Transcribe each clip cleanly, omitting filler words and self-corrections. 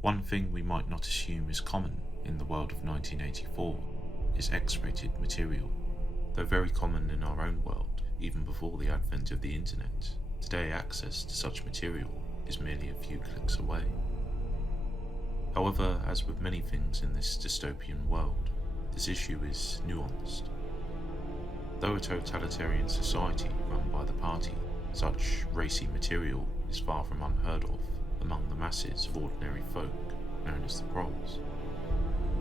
One thing we might not assume is common in the world of 1984 is X-rated material. Though very common in our own world, even before the advent of the internet, today access to such material is merely a few clicks away. However, as with many things in this dystopian world, this issue is nuanced. Though a totalitarian society run by the party, such racy material is far from unheard of among the masses of ordinary folk known as the proles.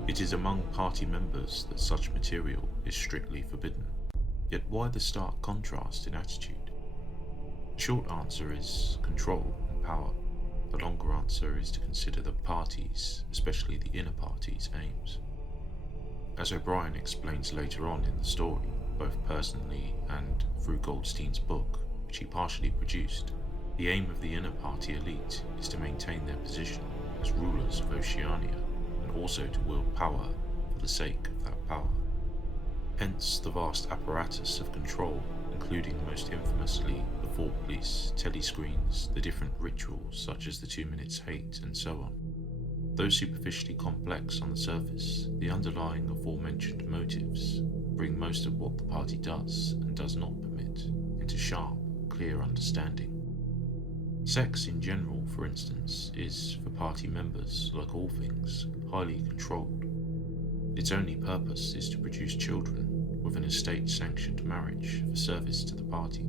It is among party members that such material is strictly forbidden. Yet why the stark contrast in attitude? The short answer is control and power. The longer answer is to consider the party's, especially the inner party's, aims. As O'Brien explains later on in the story, both personally and through Goldstein's book, which he partially produced, the aim of the inner party elite is to maintain their position as rulers of Oceania and also to wield power for the sake of that power. Hence the vast apparatus of control, including most infamously the thought police, telescreens, the different rituals such as the 2 minutes hate and so on. Though superficially complex on the surface, the underlying aforementioned motives bring most of what the party does and does not permit into sharp, clear understanding. Sex in general, for instance, is, for party members, like all things, highly controlled. Its only purpose is to produce children with an estate-sanctioned marriage for service to the party.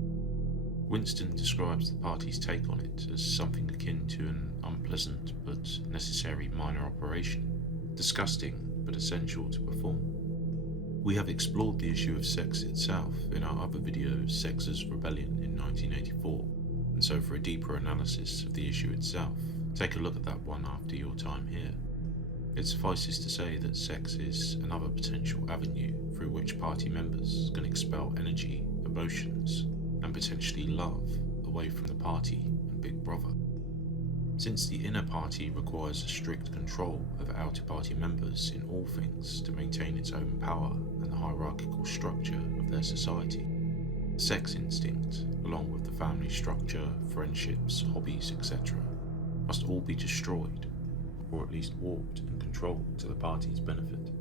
Winston describes the party's take on it as something akin to an unpleasant but necessary minor operation, disgusting but essential to perform. We have explored the issue of sex itself in our other video, Sex as Rebellion in 1984, and so for a deeper analysis of the issue itself, take a look at that one after your time here. It suffices to say that sex is another potential avenue through which party members can expel energy, emotions, and potentially love away from the party and Big Brother. Since the inner party requires a strict control of outer party members in all things to maintain its own power and the hierarchical structure of their society, the sex instinct, along with the family structure, friendships, hobbies, etc., must all be destroyed, or at least warped and controlled to the party's benefit.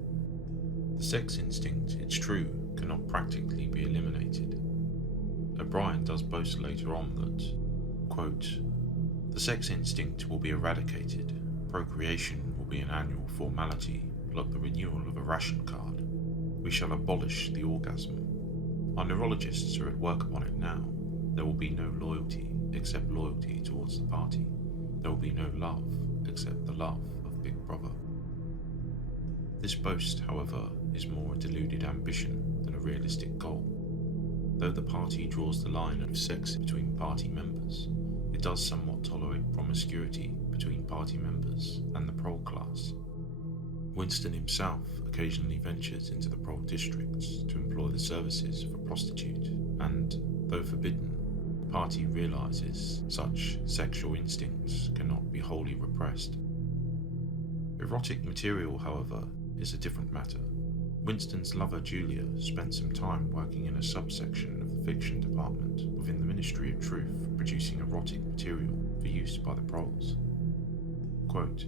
The sex instinct, it's true, cannot practically be eliminated. O'Brien does boast later on that, quote, "The sex instinct will be eradicated. Procreation will be an annual formality, like the renewal of a ration card. We shall abolish the orgasm. Our neurologists are at work upon it now. There will be no loyalty except loyalty towards the party. There will be no love except the love of Big Brother." This boast, however, is more a deluded ambition than a realistic goal. Though the party draws the line of sex between party members, it does somewhat tolerate promiscuity between party members and the prole class. Winston himself occasionally ventures into the prole districts to employ the services of a prostitute, and, though forbidden, the party realises such sexual instincts cannot be wholly repressed. Erotic material, however, is a different matter. Winston's lover Julia spent some time working in a subsection of the fiction department within the Ministry of Truth, producing erotic material for use by the proles. Quote,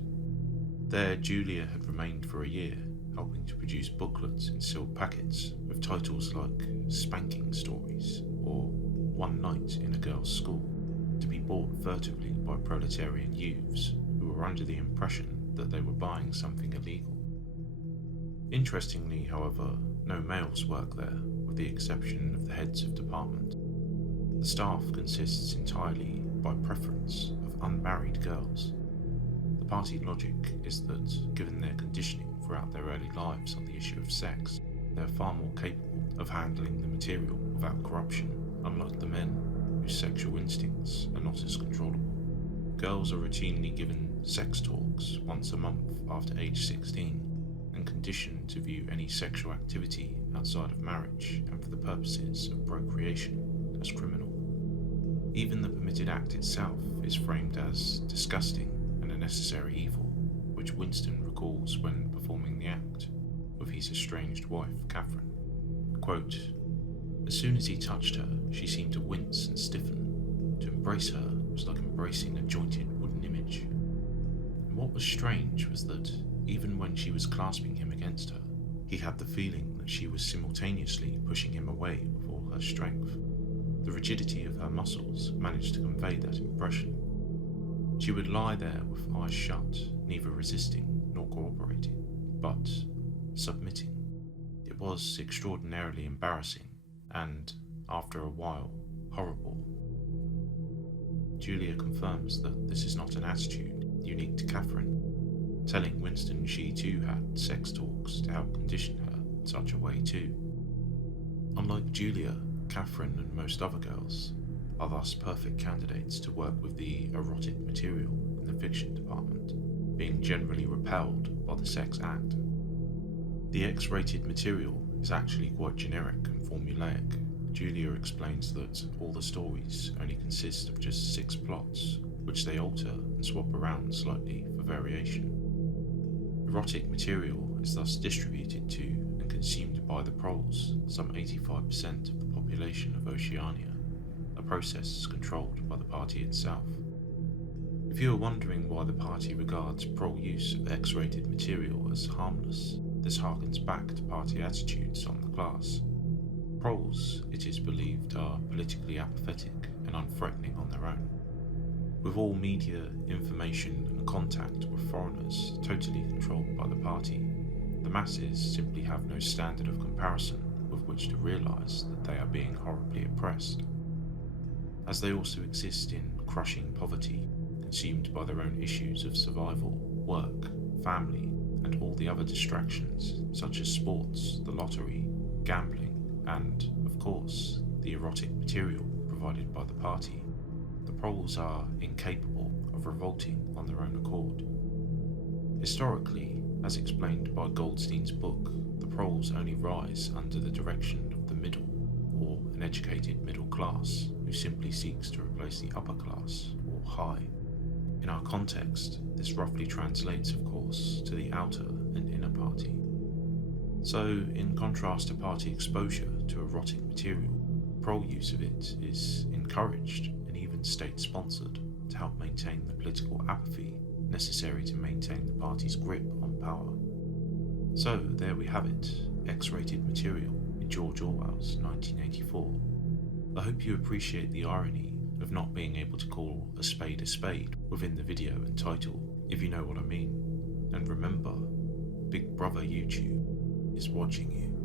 "There Julia had remained for a year, helping to produce booklets in sealed packets with titles like Spanking Stories or One Night in a Girl's School, to be bought furtively by proletarian youths who were under the impression that they were buying something illegal. Interestingly, however, no males work there, with the exception of the heads of department. The staff consists entirely, by preference, of unmarried girls. The party logic is that, given their conditioning throughout their early lives on the issue of sex, they are far more capable of handling the material without corruption, unlike the men, whose sexual instincts are not as controllable. Girls are routinely given sex talks once a month after age 16, and conditioned to view any sexual activity outside of marriage and for the purposes of procreation as criminal. Even the permitted act itself is framed as disgusting and a necessary evil, which Winston recalls when performing the act with his estranged wife, Catherine. Quote, "As soon as he touched her, she seemed to wince and stiffen. To embrace her was like embracing a jointed wooden image. And what was strange was that even when she was clasping him against her, he had the feeling that she was simultaneously pushing him away with all her strength. The rigidity of her muscles managed to convey that impression. She would lie there with eyes shut, neither resisting nor cooperating, but submitting. It was extraordinarily embarrassing and, after a while, horrible. Julia confirms that this is not an attitude unique to Catherine, telling Winston she too had sex talks to help condition her in such a way too. Unlike Julia, Catherine and most other girls are thus perfect candidates to work with the erotic material in the fiction department, being generally repelled by the sex act. The X-rated material is actually quite generic and formulaic. Julia explains that all the stories only consist of just 6 plots, which they alter and swap around slightly for variation. Erotic material is thus distributed to and consumed by the proles, some 85% of the population of Oceania, a process controlled by the party itself. If you are wondering why the party regards prole use of X-rated material as harmless, this harkens back to party attitudes on the class. Proles, it is believed, are politically apathetic and unthreatening on their own. With all media, information and contact with foreigners totally controlled by the party, the masses simply have no standard of comparison with which to realise that they are being horribly oppressed. As they also exist in crushing poverty, consumed by their own issues of survival, work, family, and all the other distractions such as sports, the lottery, gambling, and, of course, the erotic material provided by the party, the proles are incapable of revolting on their own accord. Historically, as explained by Goldstein's book, the proles only rise under the direction of the middle, or an educated middle class, who simply seeks to replace the upper class, or high. In our context, this roughly translates, of course, to the outer and inner party. So, in contrast to party exposure to erotic material, prole use of it is encouraged and even state-sponsored to help maintain the political apathy necessary to maintain the party's grip on power. So, there we have it, X-rated material in George Orwell's 1984. I hope you appreciate the irony of not being able to call a spade within the video and title, if you know what I mean. And remember, Big Brother YouTube is watching you.